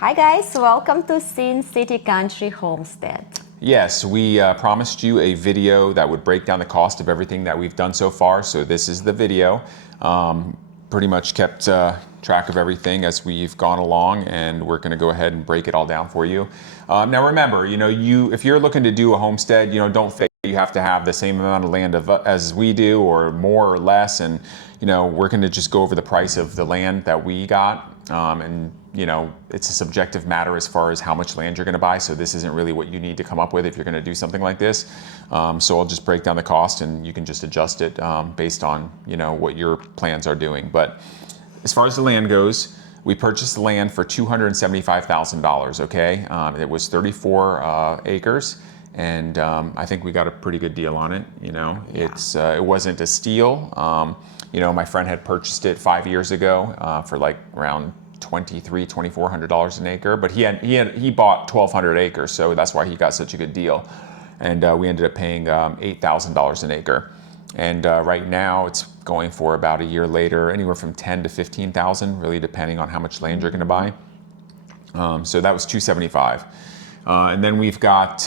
Hi guys, welcome to Sin City Country Homestead. Yes, we promised you a video that would break down the cost of everything that we've done so far. So this is the video. Pretty much kept track of everything as we've gone along, and we're going to go ahead and break it all down for you. Now remember, if you're looking to do a homestead, don't think you have to have the same amount of land as we do, or more or less. And we're going to just go over the price of the land that we got. And it's a subjective matter as far as how much land you're going to buy. So this isn't really what you need to come up with if you're going to do something like this. So I'll just break down the cost, and you can just adjust it based on what your plans are doing. But as far as the land goes, we purchased the land for $275,000. Okay, it was 34 acres, and I think we got a pretty good deal on it. It wasn't a steal. My friend had purchased it 5 years ago for like around $2,400 an acre, but he bought 1,200 acres, so that's why he got such a good deal. And we ended up paying $8,000 an acre. And right now it's going for, about a year later, anywhere from $10,000 to $15,000, really depending on how much land you're going to buy. So that was $275,000. And then we've got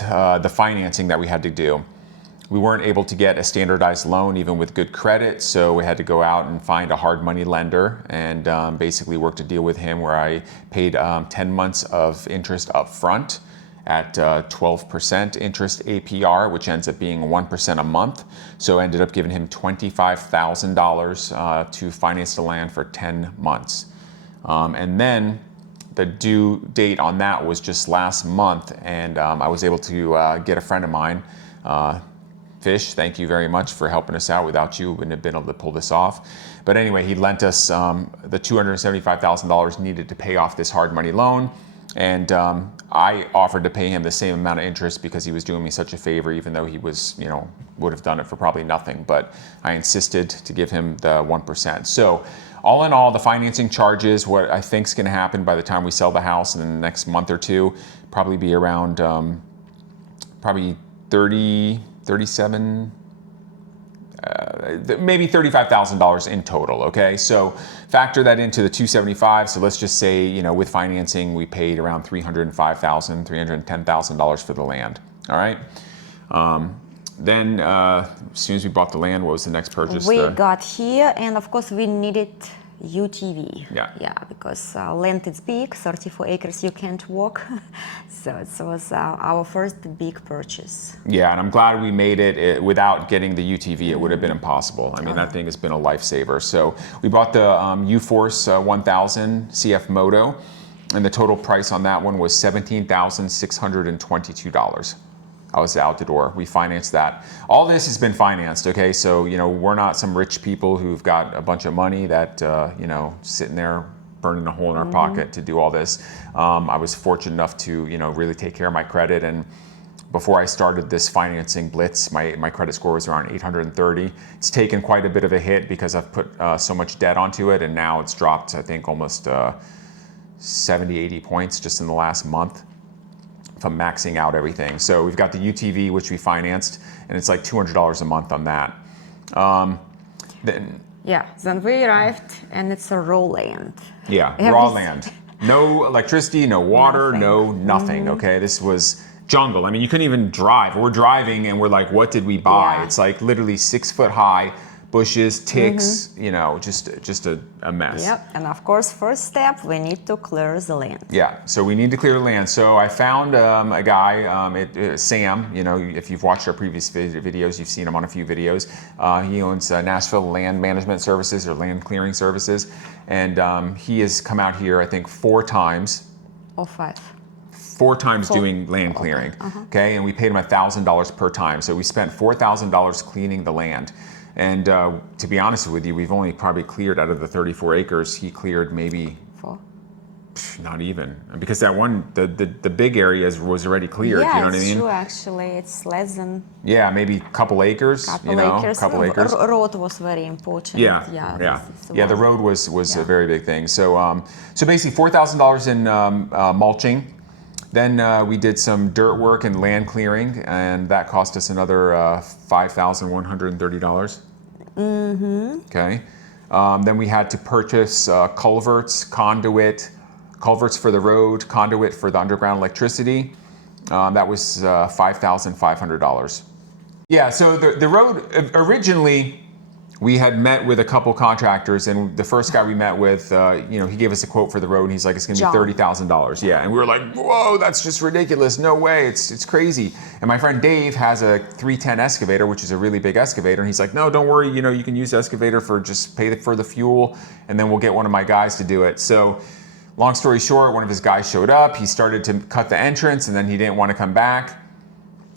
the financing that we had to do. We weren't able to get a standardized loan even with good credit, so we had to go out and find a hard money lender and basically worked a deal with him where I paid 10 months of interest up front at 12% interest APR, which ends up being 1% a month. So I ended up giving him $25,000 to finance the land for 10 months. And then the due date on that was just last month, and I was able to get a friend of mine, Fish, thank you very much for helping us out. Without you, we wouldn't have been able to pull this off. But anyway, he lent us the $275,000 needed to pay off this hard money loan. And I offered to pay him the same amount of interest because he was doing me such a favor, even though he was, would have done it for probably nothing. But I insisted to give him the 1%. So all in all, the financing charges, what I think is going to happen by the time we sell the house in the next month or two, probably be around probably maybe $35,000 in total. Okay, so factor that into the $275,000. So let's just say, with financing, we paid around $305,000, $310,000 for the land. All right. Then as soon as we bought the land, what was the next purchase? We got here, and of course we needed UTV. Yeah, because land is big, 34 acres, you can't walk. So it was our first big purchase. Yeah, and I'm glad we made it. Without getting the UTV, it would have been impossible. I mean, that thing has been a lifesaver. So we bought the U-Force 1000 CF Moto, and the total price on that one was $17,622. I was out the door. We financed that. All this has been financed, okay? So, we're not some rich people who've got a bunch of money that, sitting there burning a hole in our pocket to do all this. I was fortunate enough to, really take care of my credit. And before I started this financing blitz, my credit score was around 830. It's taken quite a bit of a hit because I've put so much debt onto it, and now it's dropped, I think, almost 70, 80 points just in the last month from maxing out everything. So we've got the UTV, which we financed, and it's like $200 a month on that. Then we arrived, and it's a raw land. Yeah, raw land. No electricity, no water, nothing. Okay, this was jungle. I mean, you couldn't even drive. We're driving, and we're like, what did we buy? Yeah. It's like literally 6 foot high, bushes, ticks, just a mess. Yep, and of course, first step, we need to clear the land. Yeah, so we need to clear the land. So I found a guy, Sam, if you've watched our previous videos, you've seen him on a few videos. He owns Nashville Land Management Services, or Land Clearing Services. And he has come out here, I think, 4 times. Or 5. 4 times doing land clearing, okay? And we paid him $1,000 per time. So we spent $4,000 cleaning the land. And to be honest with you, we've only probably cleared, out of the 34 acres, he cleared maybe 4. Not even, because that one, the big area was already cleared. Yeah, you know what I mean? it's true. Actually, it's less than. Yeah, maybe a couple acres. Couple acres. Road was very important. Yeah. The road was a very big thing. So basically $4,000 in mulching. Then we did some dirt work and land clearing, and that cost us another $5,130. Okay. Then we had to purchase culverts, conduit, culverts for the road, conduit for the underground electricity. That was $5,500. Yeah, so the road, originally, we had met with a couple contractors, and the first guy we met with, he gave us a quote for the road, and he's like, it's gonna be $30,000. Yeah, and we were like, whoa, that's just ridiculous. No way, it's crazy. And my friend Dave has a 310 excavator, which is a really big excavator, and he's like, no, don't worry, you can use the excavator for just pay for the fuel, and then we'll get one of my guys to do it. So, long story short, one of his guys showed up, he started to cut the entrance, and then he didn't want to come back,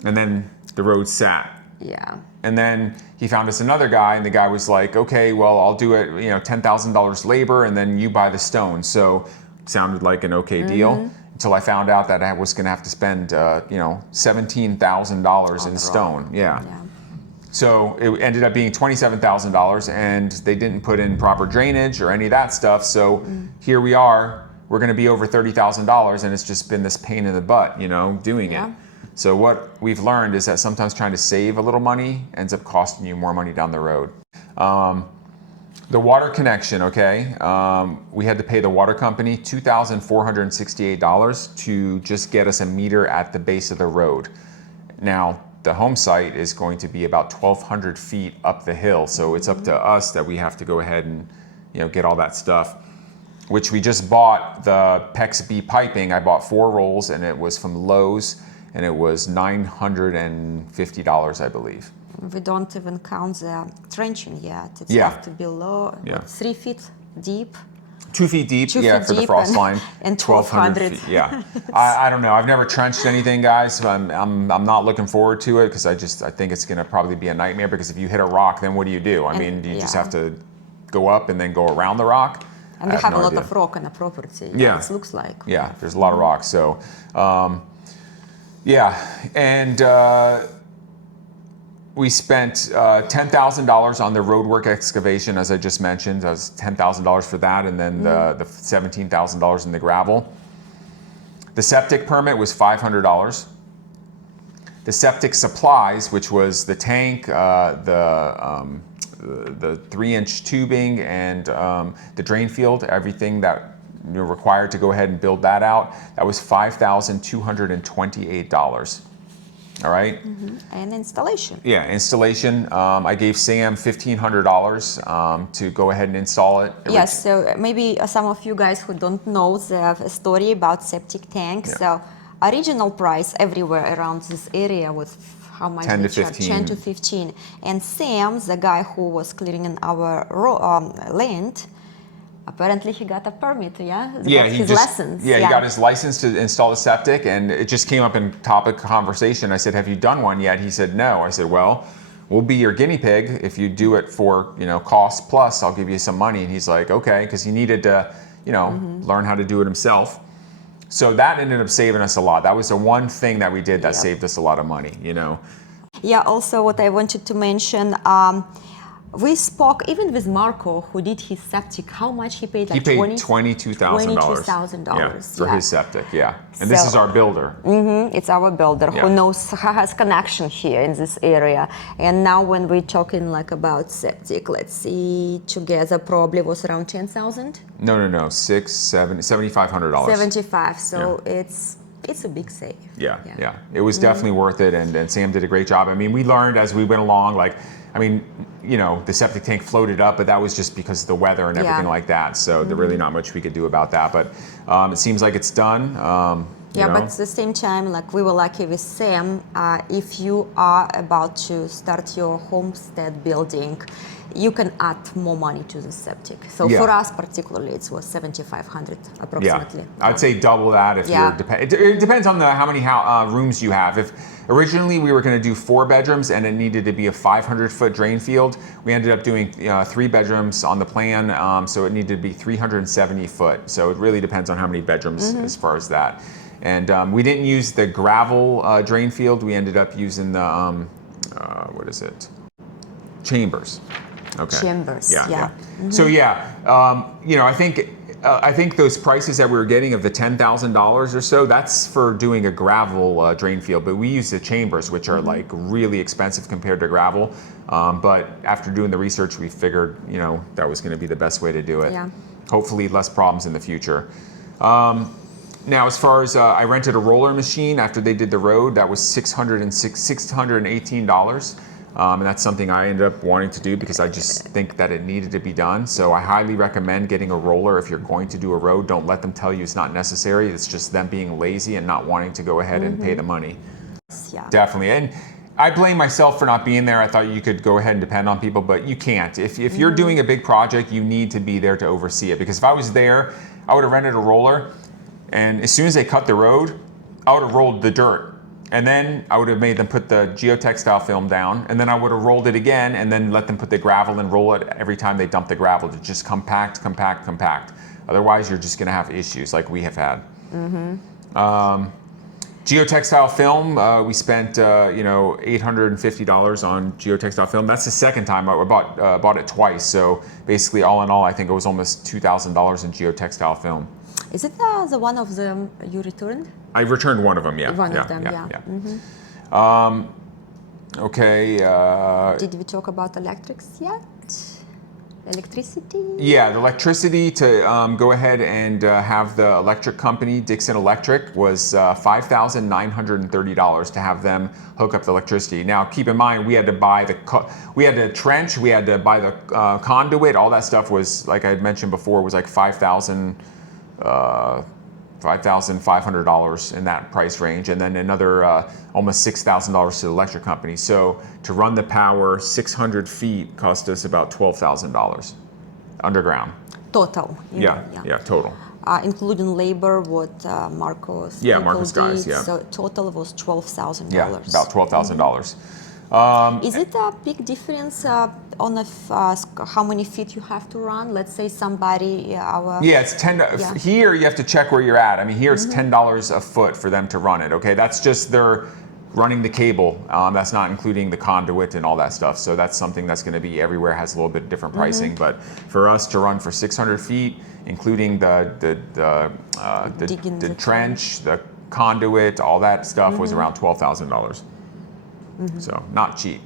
and then the road sat. Yeah. And then he found us another guy, and the guy was like, okay, well, I'll do it, $10,000 labor, and then you buy the stone. So it sounded like an okay deal until I found out that I was going to have to spend, $17,000 in stone. Yeah. So it ended up being $27,000, and they didn't put in proper drainage or any of that stuff. So here we are, we're going to be over $30,000, and it's just been this pain in the butt, doing it. So what we've learned is that sometimes trying to save a little money ends up costing you more money down the road. The water connection, okay, we had to pay the water company $2,468 to just get us a meter at the base of the road. Now, the home site is going to be about 1,200 feet up the hill, so it's up to us that we have to go ahead and get all that stuff, which we just bought the PEX B piping. I bought 4 rolls, and it was from Lowe's, and it was $950, I believe. We don't even count the trenching yet. It's have to be low, 3 feet deep. 2 feet deep, for the frost line. And 1,200 feet, yeah. I don't know. I've never trenched anything, guys. So I'm not looking forward to it because I think it's going to probably be a nightmare. Because if you hit a rock, then what do? I mean, do you just have to go up and then go around the rock? And we have a lot of rock on the property. Yeah, it looks like. Yeah, there's a lot of rocks. So. And we spent $10,000 on the roadwork excavation, as I just mentioned. That was $10,000 for that, and then the $17,000 in the gravel. The septic permit was $500. The septic supplies, which was the tank, the 3-inch tubing, and the drain field, everything that required to go ahead and build that out, that was $5,228. All right. And installation. Yeah, installation. I gave Sam $1,500 to go ahead and install it. Yes. So maybe some of you guys who don't know the story about septic tanks. So original price everywhere around this area was how much? 10 to 15. 10 to 15. And Sam, the guy who was clearing our land, apparently he got a permit, his license. He got his license to install the septic, and it just came up in topic conversation. I said, have you done one yet? He said, no. I said, well, we'll be your guinea pig. If you do it for, cost plus, I'll give you some money. And he's like, okay, because he needed to, learn how to do it himself. So that ended up saving us a lot. That was the one thing that we did that saved us a lot of money, Yeah, also what I wanted to mention, we spoke even with Marco, who did his septic. How much he paid? He paid $22,000 for his septic. And this is our builder. It's our builder who knows, who has connection here in this area. And now when we're talking about septic, let's see, together probably was around 10,000. No, $7,500. 75. So it's a big save. Yeah. It was definitely worth it, and Sam did a great job. I mean, we learned as we went along, the septic tank floated up, but that was just because of the weather and everything like that. So there's really not much we could do about that. But it seems like it's done. But at the same time, we were lucky with Sam. If you are about to start your homestead building, you can add more money to the septic. So for us particularly, it was $7,500 approximately. I'd say double that if you're. It depends on how many rooms you have. If originally we were going to do 4 bedrooms and it needed to be a 500-foot drain field, we ended up doing 3 bedrooms on the plan, so it needed to be 370 foot. So it really depends on how many bedrooms as far as that. And we didn't use the gravel drain field. We ended up using the chambers. Okay. Chambers. So I think those prices that we were getting of the $10,000 or so, that's for doing a gravel drain field. But we use the chambers, which are really expensive compared to gravel. But after doing the research, we figured that was going to be the best way to do it. Hopefully less problems in the future. Now, as far as I rented a roller machine after they did the road, that was $618. And that's something I ended up wanting to do because I just think that it needed to be done. So I highly recommend getting a roller if you're going to do a road. Don't let them tell you it's not necessary. It's just them being lazy and not wanting to go ahead and pay the money. Yeah. Definitely. And I blame myself for not being there. I thought you could go ahead and depend on people, but you can't. If you're doing a big project, you need to be there to oversee it. Because if I was there, I would have rented a roller, and as soon as they cut the road, I would have rolled the dirt. And then I would have made them put the geotextile film down, and then I would have rolled it again, and then let them put the gravel and roll it every time they dump the gravel to just compact, compact, compact. Otherwise, you're just gonna have issues like we have had. Geotextile film, we spent $850 on geotextile film. That's the second time I bought it twice. So basically, all in all, I think it was almost $2,000 in geotextile film. Is it the one of them you returned? I returned one of them, yeah. One of them, yeah. Okay. Did we talk about electrics yet? Electricity? Yeah, the electricity to go ahead and have the electric company, Dixon Electric, was $5,930 to have them hook up the electricity. Now, keep in mind, we had to buy we had to trench, we had to buy the conduit. All that stuff was, like I had mentioned before, was like $5,500 in that price range, and then another almost $6,000 to the electric company. So to run the power 600 feet cost us about $12,000 underground. Total. Yeah, total. Including labor, what Marcos. Yeah, Marcos guys. Did. Yeah. So total was $12,000. Yeah, about $12,000. Is it a big difference on how many feet you have to run? Let's say somebody. Yeah, it's Here you have to check where you're at. I mean, here it's $10 a foot for them to run it. Okay, that's just they're running the cable. That's not including the conduit and all that stuff. So that's something that's going to be everywhere. Has a little bit different pricing. But for us to run for 600 feet, including the trench, the conduit, all that stuff was around $12,000. So not cheap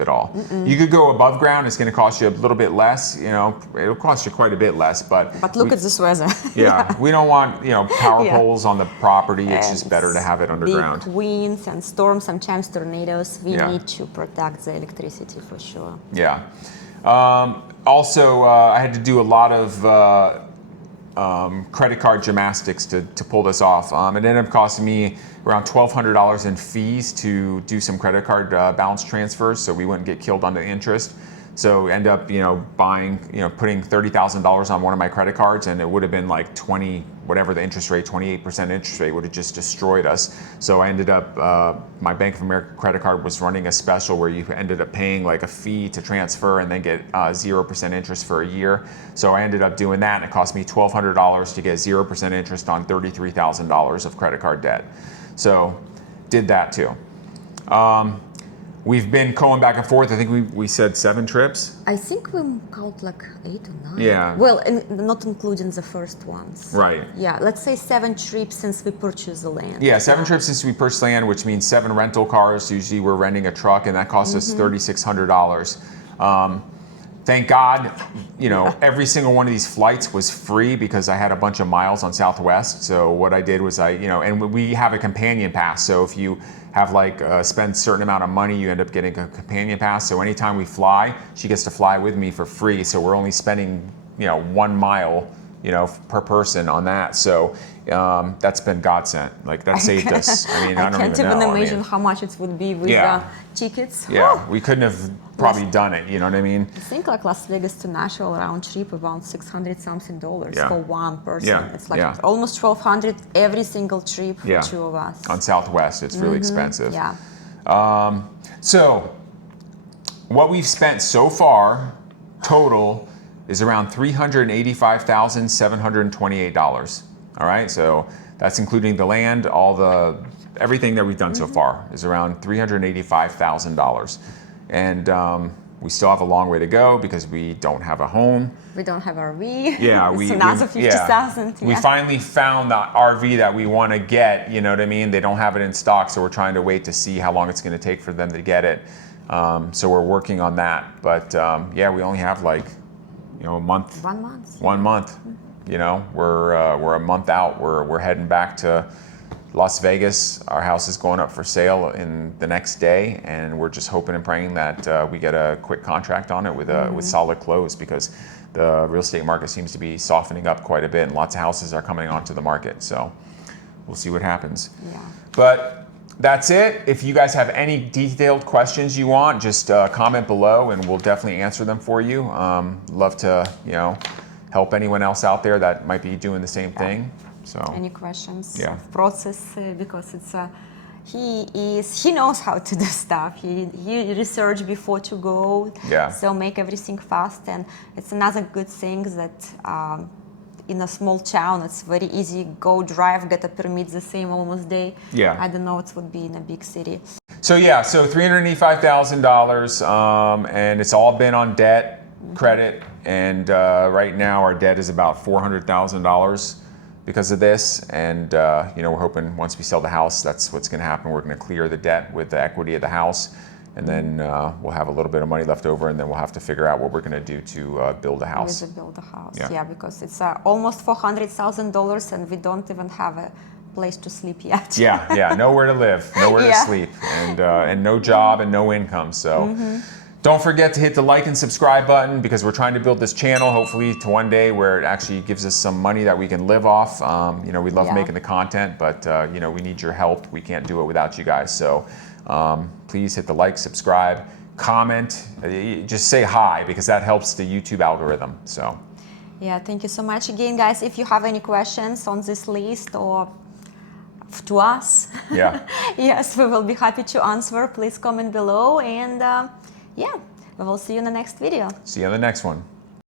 at all. You could go above ground. It's going to cost you a little bit less. It'll cost you quite a bit less. But look at this weather. Yeah, we don't want power poles on the property. It's just better to have it underground. Big winds and storms, sometimes tornadoes. We need to protect the electricity for sure. Yeah. Also, I had to do a lot of credit card gymnastics to pull this off. It ended up costing me around $1,200 in fees to do some credit card balance transfers, so we wouldn't get killed on the interest. So end up, putting $30,000 on one of my credit cards, and it would have been like 20, whatever the interest rate, 28% interest rate would have just destroyed us. So I ended up, my Bank of America credit card was running a special where you ended up paying like a fee to transfer and then get 0% interest for a year. So I ended up doing that, and it cost me $1,200 to get 0% interest on $33,000 of credit card debt. So did that too. We've been going back and forth. I think we said 7 trips. I think we count like 8 or 9. Yeah. Well, not including the first ones. Right. Yeah, let's say 7 trips since we purchased the land. Yeah, 7 trips since we purchased land, which means 7 rental cars. Usually we're renting a truck, and that costs us $3,600. Thank God, every single one of these flights was free because I had a bunch of miles on Southwest. So what I did was and we have a companion pass. So if you have spend a certain amount of money, you end up getting a companion pass. So anytime we fly, she gets to fly with me for free. So we're only spending, 1 mile, per person on that. So that's been godsend. That saved us. I can't even imagine how much it would be with tickets. Yeah, we couldn't have probably done it. You know what I mean? I think Las Vegas to Nashville round trip around $600 something for one person. Yeah. It's almost $1,200 every single trip for 2 of us. On Southwest, it's really expensive. Yeah. So what we've spent so far total is around $385,728. All right, so that's including the land, everything that we've done so far is around $385,000. And we still have a long way to go because we don't have a home. We don't have RV. Yeah, it's another $50,000. We finally found the RV that we want to get. You know what I mean? They don't have it in stock, so we're trying to wait to see how long it's going to take for them to get it. So we're working on that. But we only have a month. 1 month. 1 month. you know, we're a month out. We're heading back to Las Vegas. Our house is going up for sale in the next day, and we're just hoping and praying that we get a quick contract on it with solid close, because the real estate market seems to be softening up quite a bit, and lots of houses are coming onto the market. So we'll see what happens. Yeah. But that's it. If you guys have any detailed questions you want, just comment below, and we'll definitely answer them for you. Love to, you know, help anyone else out there that might be doing the same thing. So any questions? Yeah. Process, because it's he knows how to do stuff. He research before to go. Yeah. So make everything fast, and it's another good thing that in a small town it's very easy. Go drive, get a permit the same almost day. Yeah. I don't know it would be in a big city. So yeah, so $385,000, and it's all been on debt, credit, and right now our debt is about $400,000 because of this. And you know, we're hoping once we sell the house, that's what's going to happen. We're going to clear the debt with the equity of the house, and then we'll have a little bit of money left over, and then we'll have to figure out what we're going to do to build a house. Build a house, Yeah. yeah, because it's almost $400,000, and we don't even have a place to sleep yet. Yeah, nowhere to live, nowhere Yeah. to sleep, and no job and no income. So don't forget to hit the like and subscribe button, because we're trying to build this channel, hopefully to one day where it actually gives us some money that we can live off. You know, we love Yeah. making the content, but you know, we need your help. We can't do it without you guys. So please hit the like, subscribe, comment, just say hi, because that helps the YouTube algorithm. So Yeah, thank you so much again, guys. If you have any questions on this list or to us, yeah. yes, we will be happy to answer. Please comment below, and yeah, we will see you in the next video. See you on the next one.